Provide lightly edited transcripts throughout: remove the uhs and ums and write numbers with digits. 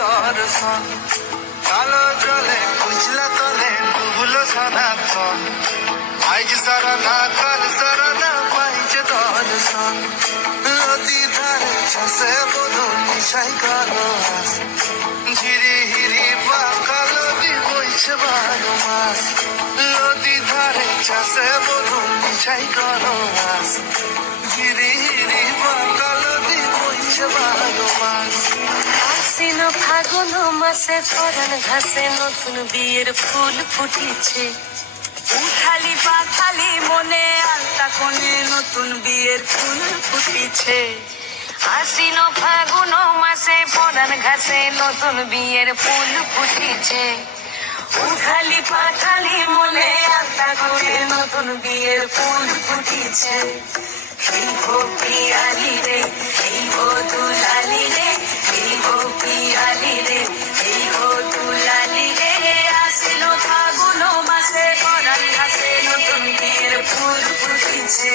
দর্শন, কালো জলে খুঁজলা তলে ডুবলো সারাক্ষণ। আজ সারা না কাল সারা না পাইছে দর্শন, নদী ধারে চাষে বধু মিশাই কালো হাস, ঝিরি হিরি বা কালো দি বইছে 12 মাস। নদী ধারে চাষে বধু মিশাই কালো হাস, ঝিরি হিরি বা কালো দি বইছে 12 মাস। আশ্বিন ফাগুন মাসে পরাণ ঘাসে নতুন বিয়ের ফুল ফুটিছে, উঠালি পাখালি মনে আলতা কোণে নতুন বিয়ের ফুল ফুটিছে। আশ্বিন ফাগুন মাসে পরাণ ঘাসে নতুন বিয়ের ফুল ফুটিছে, উঠালি পাখালি মনে আলতা কোণে নতুন বিয়ের ফুল ফুটিছে। এই গো পিয়ালি রে, এই গো দুলালি রে, এই গো পিয়ালি রে, এই গো দুলালি রে। আসিল ফাগুন মাসে পরাণ ঘাসে নতুন বিয়ের ফুল ফুটিছে,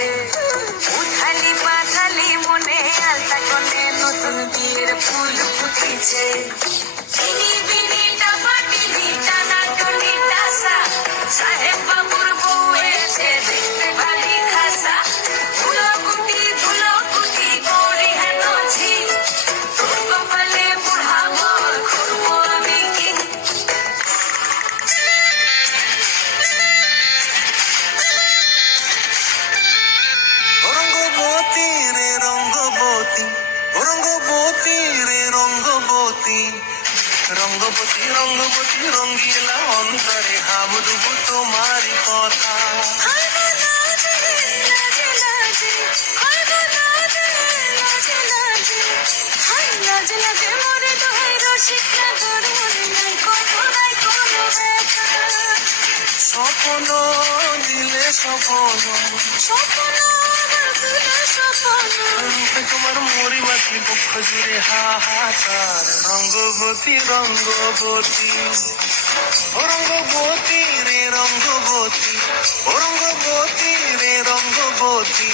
উঠালি পাখালি মনে আলতা কোণে নতুন বিয়ের ফুল ফুটিছে। চিনি বিনি টাপাটি ভিটা নাটনি টাসা, সাহেব বাবুর বউ এসে দেখতে ভারী খাসা। ধুলো কুটি করি হেন ঝি, তোর কপালে বুড়াবো করবো আমি কি। রঙ্গবতী রে রঙ্গবতী, রঙ্গবতী রে রঙ্গবতী, রঙ্গবতী রঙ্গবতী রঙ্গিলা অন্তরে হাবুডুবু তোমারি কথা। স্বপ্ন দিলে স্বপ্ন, রূপে তোমার মরি মাটি পক্ষ জুড়ে হাহাকার। রঙ্গবতী রঙ্গবতী, ও রঙ্গবতী রে রঙ্গবতী, ও রঙ্গবতী রে রঙ্গবতী।